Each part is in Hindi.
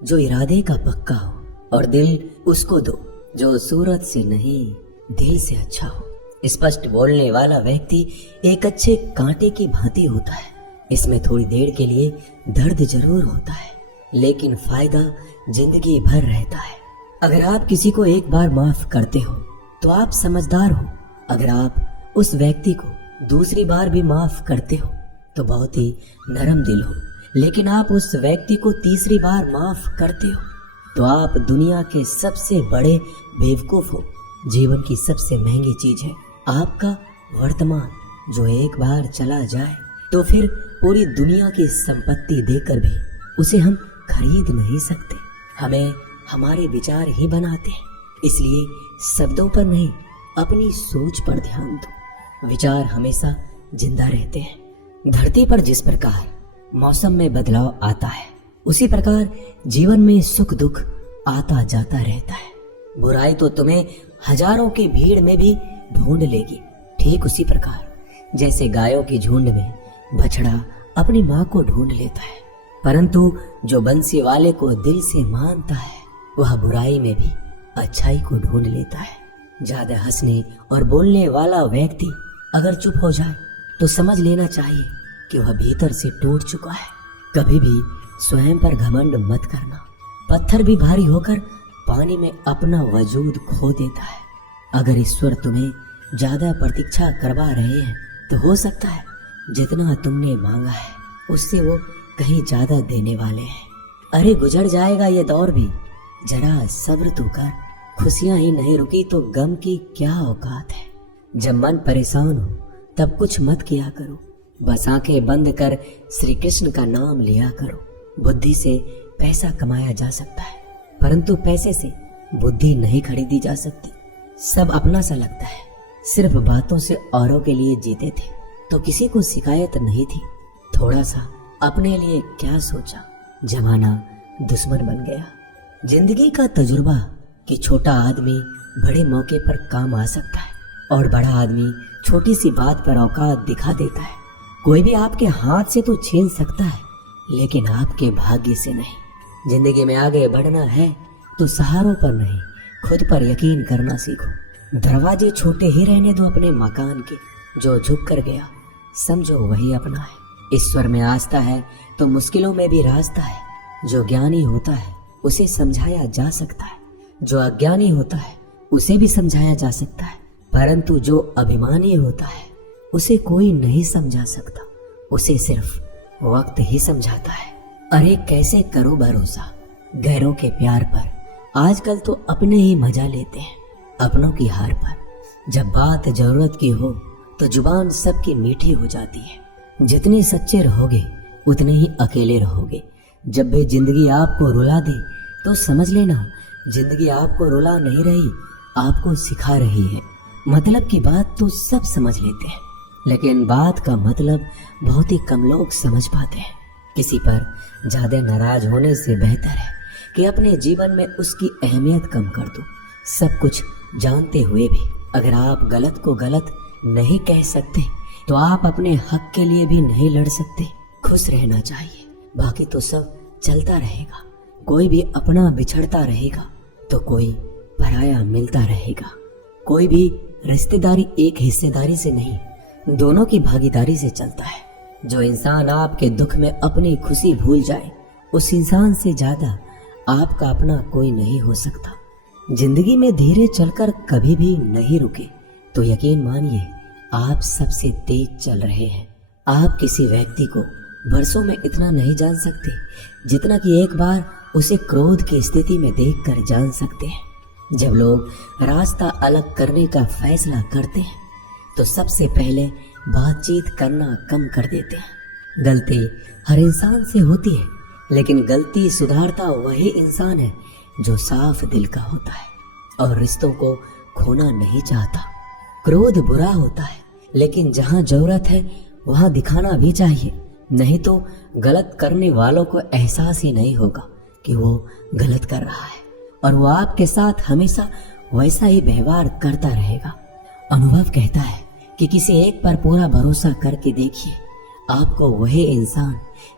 जो इरादे का पक्का हो, और दिल उसको दो जो सूरत से नहीं दिल से अच्छा हो। स्पष्ट बोलने वाला व्यक्ति एक अच्छे कांटे की भांति होता है। इसमें थोड़ी देर के लिए दर्द जरूर होता है, लेकिन फायदा जिंदगी भर रहता है। अगर आप किसी को एक बार माफ करते हो तो आप समझदार हो। अगर आप उस व्यक्ति को दूसरी बार भी माफ करते हो तो बहुत ही नरम दिल हो। लेकिन आप उस व्यक्ति को तीसरी बार माफ करते हो तो आप दुनिया के सबसे बड़े बेवकूफ हो। जीवन की सबसे महंगी चीज है आपका वर्तमान, जो एक बार चला जाए तो फिर पूरी दुनिया की संपत्ति देकर भी उसे हम खरीद नहीं सकते। हमें हमारे विचार ही बनाते हैं, इसलिए शब्दों पर नहीं अपनी सोच पर ध्यान दो। विचार हमेशा जिंदा रहते हैं। धरती पर जिस प्रकार मौसम में बदलाव आता है, उसी प्रकार जीवन में सुख दुख आता जाता रहता है। बुराई तो तुम्हें हजारों की भीड़ में भी ढूंढ लेगी, ठीक उसी प्रकार जैसे गायों की झुंड में बछड़ा अपनी माँ को ढूंढ लेता है। परंतु जो बंसी वाले को दिल से मानता है, वह बुराई में भी अच्छाई को ढूंढ लेता है। ज्यादा हंसने और बोलने वाला व्यक्ति अगर चुप हो जाए तो समझ लेना चाहिए कि वह भीतर से टूट चुका है। कभी भी स्वयं पर घमंड मत करना। पत्थर भी भारी होकर पानी में अपना वजूद खो देता है। अगर ईश्वर तुम्हें ज्यादा प्रतीक्षा करवा रहे हैं तो हो सकता है जितना तुमने मांगा है उससे वो कहीं ज्यादा देने वाले हैं। अरे गुजर जाएगा ये दौर भी, जरा सब्र तो कर। खुशियां ही नहीं रुकी तो गम की क्या औकात है। जब मन परेशान हो तब कुछ मत किया करो, बस आंखें बंद कर श्री कृष्ण का नाम लिया करो। बुद्धि से पैसा कमाया जा सकता है, परंतु पैसे से बुद्धि नहीं खरीदी जा सकती। सब अपना सा लगता है। सिर्फ बातों से औरों के लिए जीते थे तो किसी को शिकायत नहीं थी। थोड़ा सा अपने लिए क्या सोचा, जमाना दुश्मन बन गया। जिंदगी का तजुर्बा कि छोटा आदमी बड़े मौके पर काम आ सकता है और बड़ा आदमी छोटी सी बात पर औकात दिखा देता है। कोई भी आपके हाथ से तो छीन सकता है, लेकिन आपके भाग्य से नहीं। जिंदगी में आगे बढ़ना है तो सहारों पर नहीं, खुद पर यकीन करना सीखो। दरवाजे छोटे ही रहने दो अपने मकान के। जो झुक कर गया समझो वही अपना है। ईश्वर में आस्था है तो मुश्किलों में भी रास्ता है। जो ज्ञानी होता है उसे समझाया जा सकता है, जो अज्ञानी होता है उसे भी समझाया जा सकता है, परंतु जो अभिमानी होता है उसे कोई नहीं समझा सकता। उसे सिर्फ वक्त ही समझाता है। अरे कैसे करो भरोसा गैरों के प्यार पर। आजकल तो अपने ही मजा लेते हैं अपनों की हार पर। जब बात जरूरत की हो तो जुबान सबकी मीठी हो जाती है। जितने सच्चे रहोगे उतने ही अकेले रहोगे। जब भी जिंदगी आपको रुला दे तो समझ लेना जिंदगी आपको रुला नहीं रही, आपको सिखा रही है। मतलब की बात तो सब समझ लेते हैं, लेकिन बात का मतलब बहुत ही कम लोग समझ पाते हैं। किसी पर ज्यादा नाराज होने से बेहतर है कि अपने जीवन में उसकी अहमियत कम कर दो। सब कुछ जानते हुए भी अगर आप गलत को गलत नहीं कह सकते तो आप अपने हक के लिए भी नहीं लड़ सकते। खुश रहना चाहिए, बाकी तो सब चलता रहेगा। कोई भी अपना बिछड़ता रहेगा तो कोई पराया मिलता रहेगा। कोई भी रिश्तेदारी एक हिस्सेदारी से नहीं, दोनों की भागीदारी से चलता है। जो इंसान आपके दुख में अपनी खुशी भूल जाए, उस इंसान से ज्यादा आपका अपना कोई नहीं हो सकता। जिंदगी में धीरे चलकर कभी भी नहीं रुके तो यकीन मानिए आप सबसे तेज चल रहे हैं। आप किसी व्यक्ति को बरसों में इतना नहीं जान सकते जितना कि एक बार उसे क्रोध की स्थिति में देखकर जान सकते हैं। जब लोग रास्ता अलग करने का फैसला करते हैं तो सबसे पहले बातचीत करना कम कर देते हैं। गलती हर इंसान से होती है, लेकिन गलती सुधारता वही इंसान है जो साफ दिल का होता है और रिश्तों को खोना नहीं चाहता। क्रोध बुरा होता है, लेकिन जहाँ जरूरत है वहाँ दिखाना भी चाहिए, नहीं तो गलत करने वालों को एहसास ही नहीं होगा कि वो गलत कर रहा है और वो आपके साथ हमेशा वैसा ही व्यवहार करता रहेगा। अनुभव कहता है कि किसी एक पर पूरा भरोसा करके देखिए, आपको वही इंसान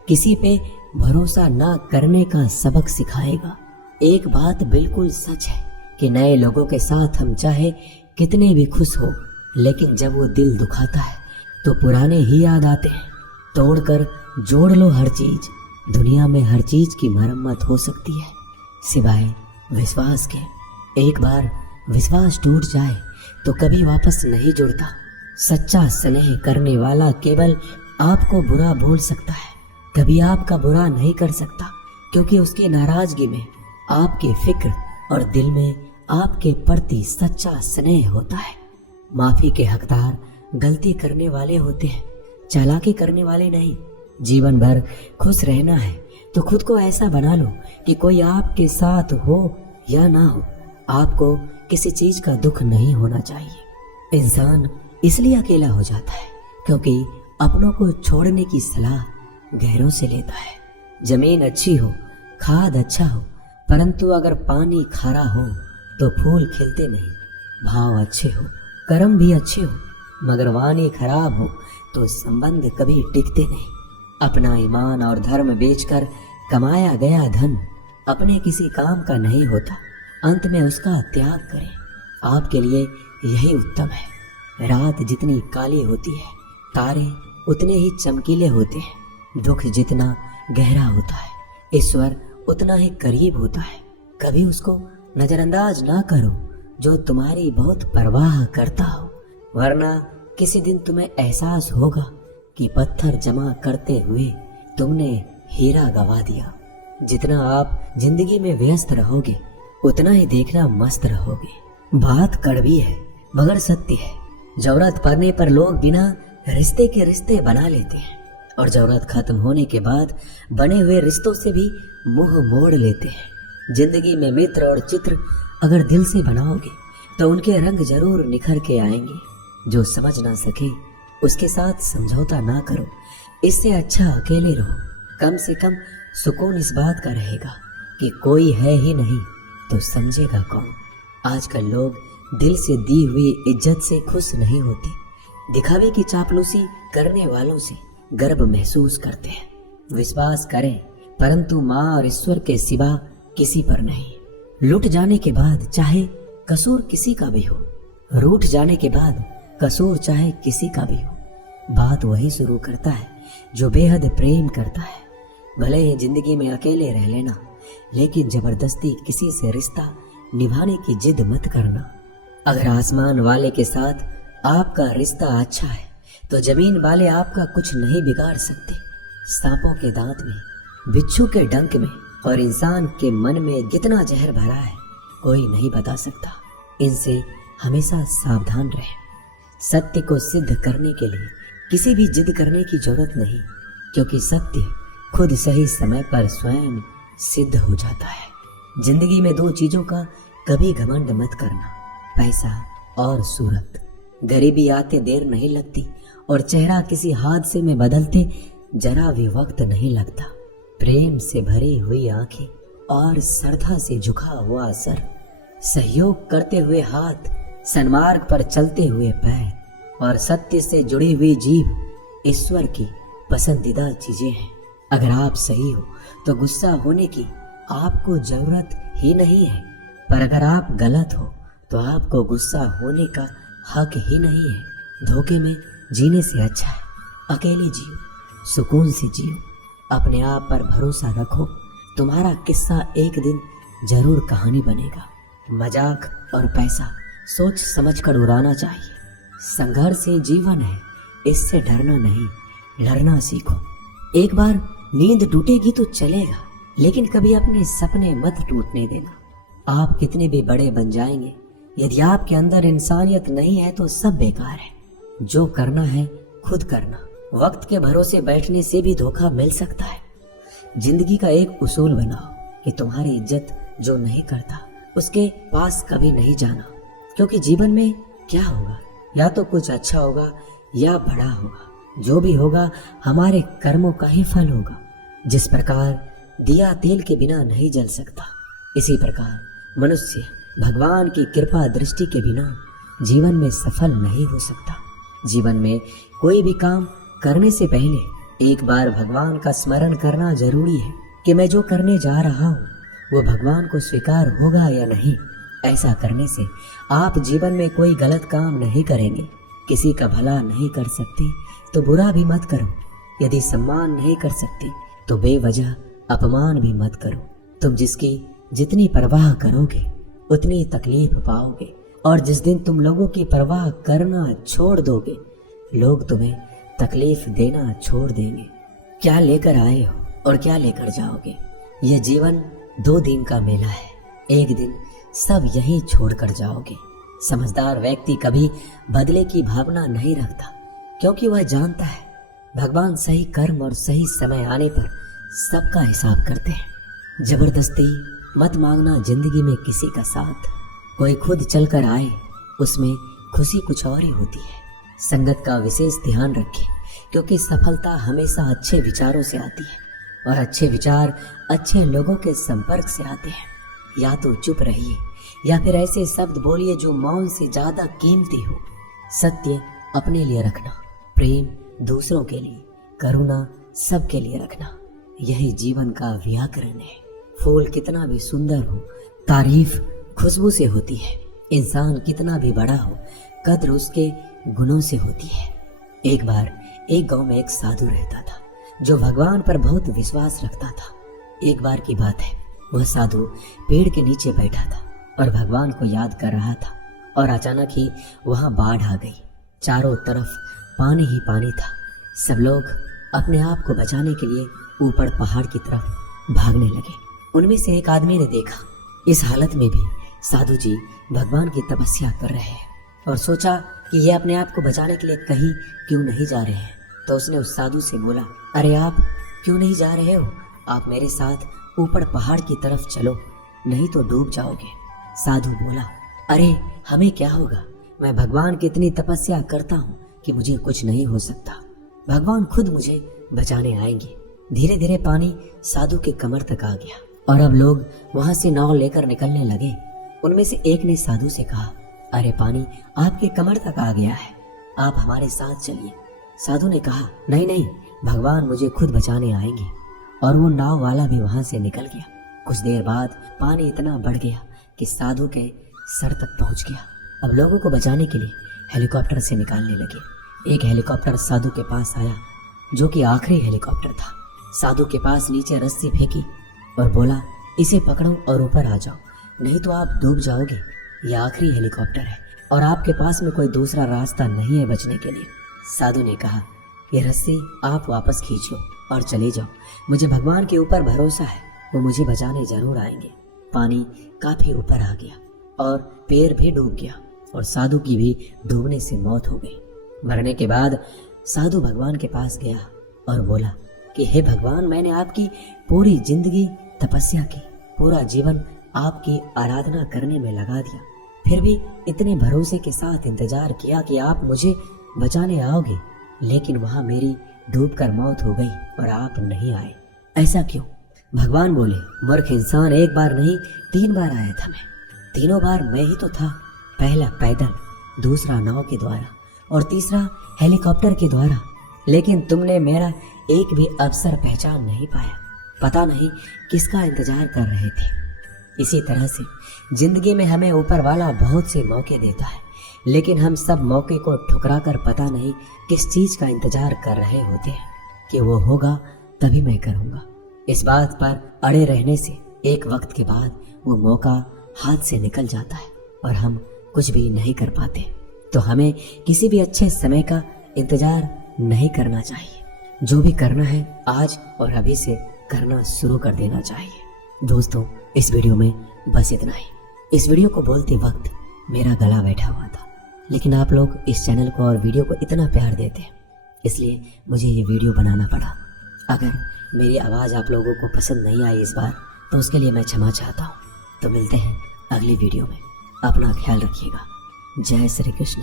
किसी पे भरोसा ना करने का सबक सिखाएगा। एक बात बिल्कुल सच है कि नए लोगों के साथ हम चाहे कितने भी खुश हो, लेकिन जब वो दिल दुखाता है तो पुराने ही याद आते हैं। तोड़कर जोड़ लो हर चीज, दुनिया में हर चीज की मरम्मत हो सकती है सिवाय विश्वास के। एक बार विश्वास टूट जाए तो कभी वापस नहीं जुड़ता। सच्चा स्नेह करने वाला केवल आपको बुरा बोल सकता है, कभी आपका बुरा नहीं कर सकता, क्योंकि उसकी नाराजगी में आपकी फिक्र और दिल में आपके प्रति सच्चा स्नेह होता है। माफी के हकदार गलती करने वाले होते हैं, चालाकी करने वाले नहीं। जीवन भर खुश रहना है तो खुद को ऐसा बना लो कि कोई आपके साथ हो या ना हो, आपको किसी चीज का दुख नहीं होना चाहिए। इंसान इसलिए अकेला हो जाता है क्योंकि अपनों को छोड़ने की सलाह गैरों से लेता है। जमीन अच्छी हो, खाद अच्छा हो, परंतु अगर पानी खारा हो तो फूल खिलते नहीं। भाव अच्छे हो, कर्म भी अच्छे हो, मगर वाणी खराब हो तो संबंध कभी टिकते नहीं। अपना ईमान और धर्म बेचकर कमाया गया धन अपने किसी काम का नहीं होता, अंत में उसका त्याग करें। आपके लिए यही उत्तम है। रात जितनी काली होती है, तारे उतने ही चमकीले होते हैं। दुख जितना गहरा होता है, ईश्वर उतना ही करीब होता है। कभी उसको नजरअंदाज ना करो जो तुम्हारी बहुत परवाह करता हो, वरना किसी दिन तुम्हें एहसास होगा कि पत्थर जमा करते हुए तुमने हीरा गवा दिया। जितना आप जिंदगी में व्यस्त रहोगे उतना ही देखना मस्त रहोगे। बात कड़वी है मगर सत्य है। जरूरत पड़ने पर लोग बिना रिश्ते के रिश्ते बना लेते हैं और जरूरत खत्म होने के बाद बने हुए रिश्तों से भी मुंह मोड़ लेते हैं। जिंदगी में मित्र और चित्र अगर दिल से बनाओगे तो उनके रंग जरूर निखर के आएंगे। जो समझ ना सके उसके साथ समझौता ना करो, इससे अच्छा अकेले रहो। कम से कम सुकून इस बात का रहेगा कि कोई है ही नहीं तो समझेगा कौन। आजकल लोग दिल से दी हुई इज्जत से खुश नहीं होते, दिखावे की चापलूसी करने वालों से गर्व महसूस करते हैं। विश्वास करें परंतु माँ और ईश्वर के सिवा किसी पर नहीं। लुट जाने के बाद चाहे कसूर किसी का भी हो, रूठ जाने के बाद कसूर चाहे किसी का भी हो, बात वही शुरू करता है जो बेहद प्रेम करता है। भले ही जिंदगी में अकेले रह लेना, लेकिन जबरदस्ती किसी से रिश्ता निभाने की जिद मत करना। अगर आसमान वाले के साथ आपका रिश्ता अच्छा है तो जमीन वाले आपका कुछ नहीं बिगाड़ सकते। सांपों के दांत में, बिच्छू के डंक में और इंसान के मन में कितना जहर भरा है कोई नहीं बता सकता। इनसे हमेशा सावधान रहें। सत्य को सिद्ध करने के लिए किसी भी जिद करने की जरूरत नहीं, क्योंकि सत्य खुद सही समय पर स्वयं सिद्ध हो जाता है। जिंदगी में दो चीजों का कभी घमंड मत करना, पैसा और सूरत। गरीबी आते देर नहीं लगती और चेहरा किसी हादसे में बदलते जरा भी वक्त नहीं लगता। प्रेम से भरी हुई आंखें और श्रद्धा से झुका हुआ सर, सहयोग करते हुए हाथ, सन्मार्ग पर चलते हुए पैर और सत्य से जुड़ी हुई जीभ ईश्वर की पसंदीदा चीजें हैं। अगर आप सही हो तो गुस्सा होने की आपको जरूरत ही नहीं है, पर अगर आप गलत हो तो आपको गुस्सा होने का हक ही नहीं है। धोखे में जीने से अच्छा है अकेले जियो, सुकून से जियो, अपने आप पर भरोसा रखो। तुम्हारा किस्सा एक दिन जरूर कहानी बनेगा। मजाक और पैसा सोच समझकर उड़ाना चाहिए। संघर्ष ही जीवन है, इससे डरना नहीं, लड़ना सीखो। एक बार नींद टूटेगी तो चलेगा, लेकिन कभी अपने सपने मत टूटने देना। आप कितने भी बड़े बन जाएंगे, यदि आपके अंदर इंसानियत नहीं है तो सब बेकार है। जो करना है खुद करना। वक्त के भरोसे बैठने से भी धोखा मिल सकता है। जिंदगी का एक उसूल बनाओ कि तुम्हारी इज्जत जो नहीं करता उसके पास कभी नहीं जाना, क्योंकि जीवन में क्या होगा, या तो कुछ अच्छा होगा या बड़ा होगा। जो भी होगा हमारे कर्मों का ही फल होगा। जिस प्रकार दिया तेल के बिना नहीं जल सकता, इसी प्रकार मनुष्य भगवान की कृपा दृष्टि के बिना जीवन में सफल नहीं हो सकता। जीवन में कोई भी काम करने से पहले एक बार भगवान का स्मरण करना जरूरी है कि मैं जो करने जा रहा हूँ वो भगवान को स्वीकार होगा या नहीं। ऐसा करने से आप जीवन में कोई गलत काम नहीं करेंगे। किसी का भला नहीं कर सकते तो बुरा भी मत करो। यदि सम्मान नहीं कर सकते तो बेवजह अपमान भी मत करो। तुम जिसकी जितनी परवाह करोगे उतनी तकलीफ पाओगे, और जिस दिन तुम लोगों की परवाह करना छोड़ दोगे लोग तुम्हें तकलीफ देना छोड़ देंगे। क्या लेकर आए हो और क्या लेकर जाओगे? यह जीवन 2 दिन का मेला है। एक दिन सब यहीं छोड़कर जाओगे। समझदार व्यक्ति कभी बदले की भावना नहीं रखता, क्योंकि वह जानता है भगवान सही कर्म और सही समय आने पर सबका हिसाब करते हैं। जबरदस्ती मत मांगना जिंदगी में किसी का साथ। कोई खुद चलकर आए उसमें खुशी कुछ और ही होती है। संगत का विशेष ध्यान रखें, क्योंकि सफलता हमेशा अच्छे विचारों से आती है, और अच्छे विचार अच्छे लोगों के संपर्क से आते हैं। या तो चुप रहिए या फिर ऐसे शब्द बोलिए जो मौन से ज्यादा कीमती हो। सत्य अपने लिए रखना, प्रेम दूसरों के लिए, करुणा सबके लिए रखना, यही जीवन का व्याकरण है। फूल कितना भी सुंदर हो, तारीफ खुशबू से होती है। इंसान कितना भी बड़ा हो, कद्र उसके गुणों से होती है। एक बार एक गांव में एक साधु रहता था जो भगवान पर बहुत विश्वास रखता था। एक बार की बात है, वह साधु पेड़ के नीचे बैठा था और भगवान को याद कर रहा था, और अचानक ही वहां बाढ़ आ गई। चारों तरफ पानी ही पानी था। सब लोग अपने आप को बचाने के लिए ऊपर पहाड़ की तरफ भागने लगे। उनमें से एक आदमी ने देखा इस हालत में भी साधु जी भगवान की तपस्या कर रहे हैं, और सोचा कि ये अपने आप को बचाने के लिए कहीं क्यों नहीं जा रहे हैं। तो उसने उस साधु से बोला, अरे आप क्यों नहीं जा रहे हो? आप मेरे साथ ऊपर पहाड़ की तरफ चलो, नहीं तो डूब जाओगे। साधु बोला, अरे हमें क्या होगा? मैं भगवान की इतनी तपस्या करता हूँ कि मुझे कुछ नहीं हो सकता। भगवान खुद मुझे बचाने आएंगे। धीरे धीरे पानी साधु के कमर तक आ गया, और अब लोग वहां से नाव लेकर निकलने लगे। उनमें से एक ने साधु से कहा, अरे पानी आपके कमर तक आ गया है, आप हमारे साथ चलिए। साधु ने कहा, नहीं नहीं, भगवान मुझे खुद बचाने आएंगे। और वो नाव वाला भी वहां से निकल गया। कुछ देर बाद पानी इतना बढ़ गया कि साधु के सर तक पहुंच गया। अब लोगों को बचाने के लिए हेलीकॉप्टर से निकालने लगे। एक हेलीकॉप्टर साधु के पास आया, जो कि आखिरी हेलीकॉप्टर था। साधु के पास नीचे रस्सी फेंकी और बोला, इसे पकड़ो और ऊपर आ जाओ, नहीं तो आप डूब जाओगे। यह आखिरी हेलीकॉप्टर है और आपके पास में कोई दूसरा रास्ता नहीं है बचने के लिए। साधु ने कहा, ये रस्सी आप वापस खींच लो और चले जाओ। मुझे भगवान के ऊपर भरोसा है, वो मुझे बचाने जरूर आएंगे। पानी काफी ऊपर आ गया और पैर भी डूब गया, और साधु की भी डूबने से मौत हो गई। मरने के बाद साधु भगवान के पास गया और बोला कि हे भगवान, मैंने आपकी पूरी जिंदगी तपस्या की, पूरा जीवन आपकी आराधना करने में लगा दिया, फिर भी इतने भरोसे के साथ इंतजार किया कि आप मुझे बचाने आओगे, लेकिन वहां मेरी डूबकर मौत हो गई और आप नहीं आए। ऐसा क्यों? भगवान बोले, मूर्ख इंसान, एक बार नहीं 3 बार आया था मैं। तीनों बार मैं ही तो था। पहला पैदल, दूसरा नाव के द्वारा, और तीसरा हेलीकॉप्टर के द्वारा। लेकिन तुमने मेरा एक भी अवसर पहचान नहीं पाया। पता नहीं किसका इंतजार कर रहे थे। इसी तरह से जिंदगी में हमें ऊपर वाला बहुत से मौके देता है, लेकिन हम सब मौके को ठुकरा कर पता नहीं किस चीज का इंतजार कर रहे होते हैं कि वो होगा तभी मैं करूँगा। इस बात पर अड़े रहने से एक वक्त के बाद वो मौका हाथ से निकल जाता है और हम कुछ भी नहीं कर पाते। तो हमें किसी भी अच्छे समय का इंतजार नहीं करना चाहिए। जो भी करना है आज और अभी से करना शुरू कर देना चाहिए। दोस्तों, इस वीडियो में बस इतना ही। इस वीडियो को बोलते वक्त मेरा गला बैठा हुआ था, लेकिन आप लोग इस चैनल को और वीडियो को इतना प्यार देते हैं, इसलिए मुझे ये वीडियो बनाना पड़ा। अगर मेरी आवाज़ आप लोगों को पसंद नहीं आई इस बार, तो उसके लिए मैं क्षमा चाहता हूँ। तो मिलते हैं अगली वीडियो में। अपना ख्याल रखिएगा। जय श्री कृष्ण।